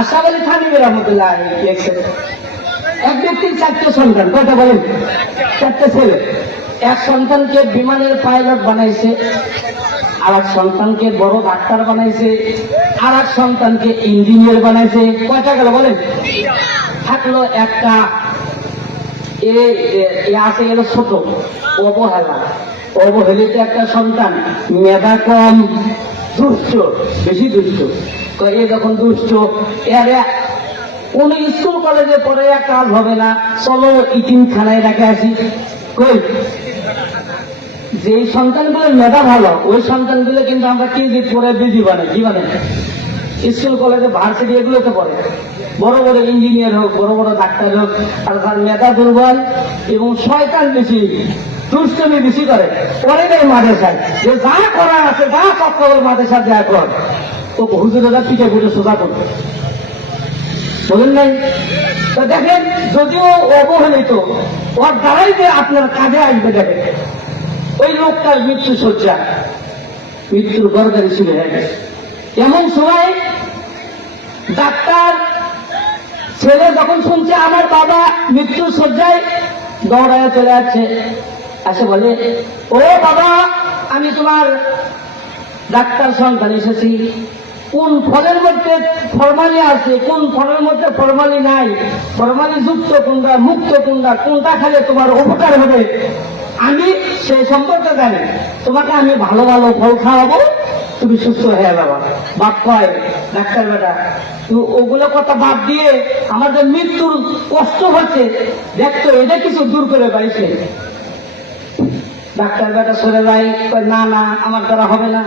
আশরাফ আলী থানভী রহমতুল্লাহ লিখছেন, এক ব্যক্তির 4টে সন্তান, কয়টা বলেন? 4টে ছেলে। এক সন্তানকে বিমানের পাইলট বানাইছে, আর এক সন্তানকে বড় ডাক্তার বানাইছে, আর এক সন্তানকে ইঞ্জিনিয়ার বানাইছে। কয়টা গেল বলেন? থাকলো একটা আছে গেল ছোট, অবহেলা। অবহেলিত একটা সন্তান, মেধা কম, দুষ্ট, বেশি দুষ্ট। এ যখন দুষ্ট, এর কোন স্কুল কলেজে পড়ে কাজ হবে না, চলো ইতিমখানায় রেখে আসি। কই যে সন্তানগুলোর মেধা ভালো, ওই সন্তানগুলো কিন্তু আমরা কেজি পড়ে বিধি বানাই, কি বানাই? স্কুল কলেজে ভার্সিটি এগুলোতে পড়ে, বড় বড় ইঞ্জিনিয়ার হোক, বড় বড় ডাক্তার হোক। আর তার মেধা দুর্বল এবং শয়তান বেশি, দুষ্টমি বেশি করে, পরে নেই মাদ্রাসায়, যে যা করার আছে, যা চক্কর মাদ্রাসা দেয়া কর, তো হুজুরেরা পিঠে পুজো সোজা করবে, বলেন নাই? তো দেখেন, যদিও অবহেলিত, ওর দ্বারাই যে আপনার কাজে আসবে। দেখেন ওই লোকটার মৃত্যু শয্যা, মৃত্যুর গর্দারি শুরু হয়ে গেছে। এমন সময় ডাক্তার ছেলে যখন শুনছে আমার বাবা মৃত্যুর শয্যায়, দৌড়ায় চলে যাচ্ছে, আসে বলে, ও বাবা, আমি তোমার ডাক্তার সন্তান এসেছি। কোন ফলের মধ্যে ফরমালি আছে, কোন ফলের মধ্যে ফরমালি নাই, ফরমালি যুক্ত কোনটা, মুক্ত কোনটা, কোনটা খেলে তোমার উপকার হবে, আমি সেই সম্পর্কে জানি। তোমাকে আমি ভালো ভালো ফল খাওয়াবো, তুমি সুস্থ হয়ে যাবা। বাপ কয়, ডাক্তার বেটা, তুই ওগুলো কথা বাদ দিয়ে আমাদের মৃত্যুর কষ্ট হচ্ছে, দেখতো এটা কিছু দূর করে পাইছে। ডাক্তার বেটা সরে যায়, না না, আমার দ্বারা হবে না।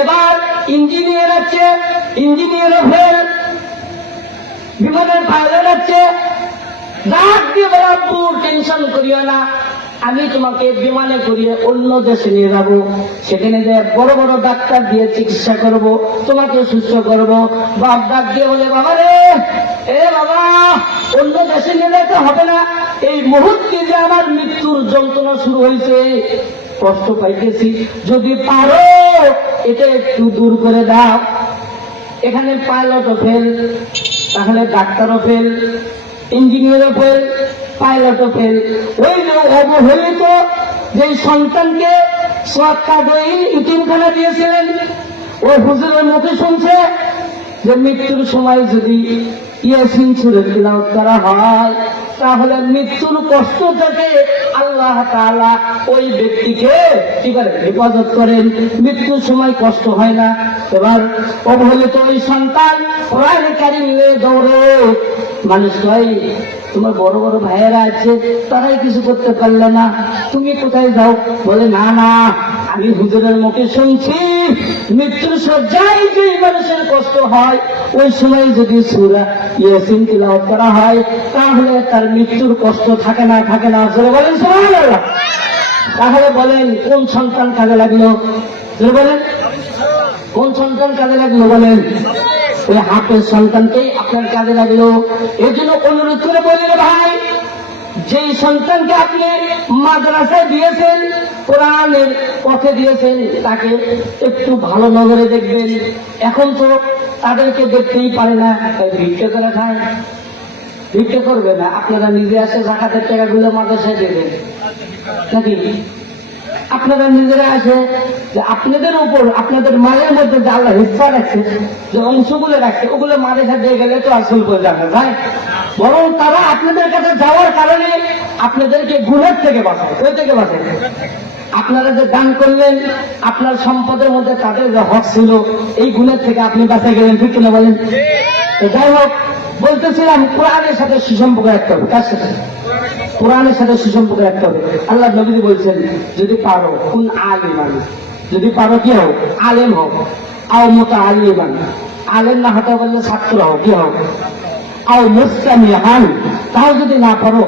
এবার ইঞ্জিনিয়ার আছে, ইঞ্জিনিয়ারও ফেল, বিমানের পাইলট আছে, ডাক দিয়ে বরাবু টেনশন করিও না, আমি তোমাকে বিমানে করিয়ে অন্য দেশে নিয়ে যাব, সেখানে যে বড় বড় ডাক্তার দিয়ে চিকিৎসা করব, তোমাকে সুস্থ করব। বাপ ডাক দিয়ে বলে, বাবা রে, এ বাবা, অন্য দেশে নিয়ে যেতে হবে না, এই মুহূর্তে যে আমার মৃত্যুর যন্ত্রণা শুরু হয়েছে, কষ্ট পাইতেছি, যদি পারো এটা একটু দূর করে দাও। এখানে পাইলটও ফেল, তাহলে ডাক্তারও ফেল, ইঞ্জিনিয়ারও ফেল, পাইলটও ফেল। ওই যে অবহেলিত যে সন্তানকে সৎকাদীন ইতিমখানা দিয়েছিলেন, ওই হুজুরের মুখে শুনছে যে মৃত্যুর সময় যদি ইয়াসিন সূরা তিলাওয়াত করা হয়, তাহলে মৃত্যুর কষ্ট থেকে আল্লাহ তাআলা ওই ব্যক্তিকে কি করে হেফাজত করেন, মৃত্যুর সময় কষ্ট হয় না। এবার অবহেলিত ওই সন্তান কোরআন কারীম নিয়ে দৌড়ে, মানুষ কয়, তোমার বড় বড় ভাইয়েরা আছে, তারাই কিছু করতে পারলে না, তুমি কোথায় যাও? বলে, না না, আমি হুজুরের মুখে শুনছি মৃত্যুর শয্যায় যে মানুষের কষ্ট হয়, ওই সময় যদি সূরা ইয়াসিন তিলাওয়াত করা হয়, তাহলে তার মৃত্যুর কষ্ট থাকে না, থাকে না। জোরে বলেন সুবহানাল্লাহ। তাহলে বলেন কোন সন্তান কাজে লাগলো? জোরে বলেন কোন সন্তান কাজে লাগলো? বলেন ওই হাতের সন্তানকেই আপনার কাজে লাগলো। এর জন্য অনুরোধ করে বলি, ভাই, যেই সন্তানকে আপনি মাদ্রাসায় দিয়েছেন, কোরআনের পথে দিয়েছেন, তাকে একটু ভালো নজরে দেখবেন। এখন তো তাদেরকে দেখতেই পারে না, তাই ভিক্ষা করে খায়। ভিক্ষা করবে না, আপনারা নিজে আসে জাকাতের টাকাগুলো মাদ্রাসায় দেবেন নাকি? আপনারা নিজেরা আছে যে আপনাদের উপর, আপনাদের মায়ের মধ্যে যে আল্লাহ হিস্সা রাখছে, যে অংশগুলো রাখছে, ওগুলো মাদ্রাসা দিয়ে গেলে তো আসল করে যাবে ভাই। বরং তারা আপনাদের কাছে যাওয়ার কারণে আপনাদেরকে গুনাহ থেকে বাঁচায়। ওই থেকে বাঁচায়। আপনারা যে দান করলেন, আপনার সম্পদের মধ্যে তাদের যে হক ছিল, এই গুনাহ থেকে আপনি বাঁচা গেলেন, ঠিক কিনা বলেন? যাই হোক, বলতেছিলাম কোরআনের সাথে সুসম্পর্ক রাখতে হবে। কার সাথে? কোরআনের সাথে সুসম্পর্ক রাখতে হবে। আল্লাহ নবী বলছেন, যদি পারো কোন আলিমান, যদি পারো কি হোক, আলেম হোক, আও মুতাআল্লিমান, আলেম না হতে পারলে ছাত্র হোক, কি হোক, আও মুস্তামিআন, তাও যদি না পারো,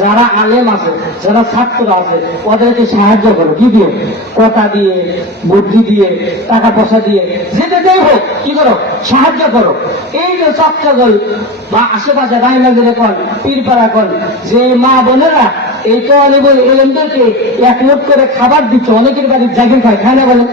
যারা আলেম আছে, যারা ছাত্র আছে, ওদেরকে সাহায্য করো। কি দিয়ে? কথা দিয়ে, বুদ্ধি দিয়ে, টাকা পয়সা দিয়ে, যেটাতেই হোক, কি করো? সাহায্য করো। এই যে চক্রাগল বা আশেপাশে রায়নগরে কন, পীরপাড়া কন, যে মা বোনেরা এই তলিবুল ইলমদেরকে এক মুঠ করে খাবার দিচ্ছে, অনেকের বাড়ির জাগির খায়, খায় না বলেন?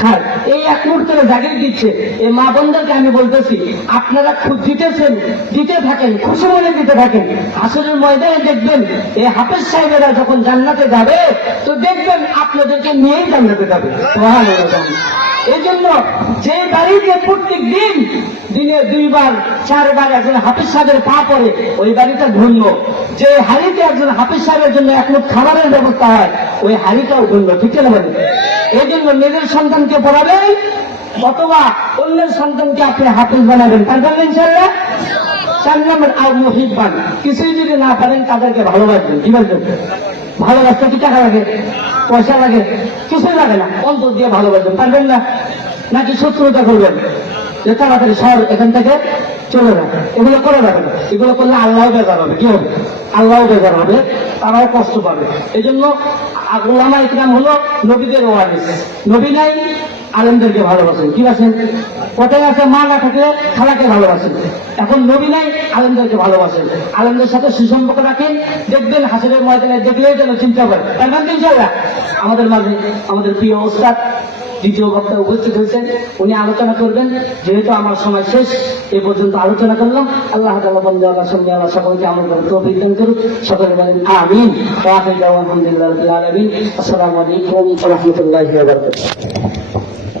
খায়। এই এক মুহূর্তে জাগিয়ে দিচ্ছে। এই মা বোনদেরকে আমি বলতেছি, আপনারা খুব দিতেছেন, দিতে থাকেন, খুশি মনে দিতে থাকেন। হাসরের ময়দানে দেখবেন এই হাফেজ সাহেবেরা যখন জান্নাতে যাবে, তো দেখবেন আপনাদেরকে নিয়েই জান্নাতে যাবে। সুবহানাল্লাহ। এই জন্য যে বাড়িতে প্রত্যেক দিন দিনে 2 বার 4 বার একজন হাফেজ সাহেবের পা পড়ে, ওই বাড়িটা ধন্য। যে হাড়িতে একজন হাফেজ সাহেবের জন্য এক মুঠ খাবারের ব্যবস্থা হয়, ওই হাড়িটাও ধন্য। ঠিক না বলেন? এই জন্য নিজের সন্তানকে পড়াবেন অথবা অন্যের সন্তানকে আপনি হাফেজ বানাবেন। পারবেন ইনশাআল্লাহ? 4 নম্বর আর মুহিব্বান, কিছুই যদি না পারেন তাদেরকে ভালোবাসবেন। কি বলবেন? ভালোবাসতে কি টাকা লাগে, পয়সা লাগে? কিছুই লাগে না, অন্তর দিয়ে ভালোবাসবেন। পারবেন না? নাকি শত্রুতা করবেন যে তাড়াতাড়ি শহর এখান থেকে চলে যাবে? এগুলো করে যাবে না। এগুলো করলে আল্লাহ বেজার হবে। কি হবে? আল্লাহ বেজার হবে, তারাও কষ্ট পাবে। এই জন্য উলামা ইকরাম হলো নবীদের ওয়ারিস। নবী নাই, আলেমদেরকে ভালোবাসেন। কি আছেন? কোথায় আছে? মা না থাকলে খালাকে ভালোবাসেন। এখন নবী নাই, আলেমদেরকে ভালোবাসেন। আলেমদের সাথে সুসম্পর্ক রাখেন, দেখবেন হাসরের ময়দানে দেখলেই যেন চিন্তা করেন। ইনশাআল্লাহ। আমাদের মাঝে আমাদের প্রিয় ওস্তাদ দ্বিতীয় বক্তা উপস্থিত হয়েছেন, উনি আলোচনা করবেন। যেহেতু আমার সময় শেষ, এ পর্যন্ত আলোচনা করলাম। আল্লাহ তাআলা বন্ধু আল্লাহ সঙ্গে আল্লাহ সকলকে আমল করার তৌফিক দান করুন। সকলে বলেন আমিন। ওয়া আখিরু দাওয়ানা আলহামদুলিল্লাহি রাব্বিল আলামিন। আসসালামু আলাইকুম ওয়া রাহমাতুল্লাহি ওয়া বারাকাতুহু।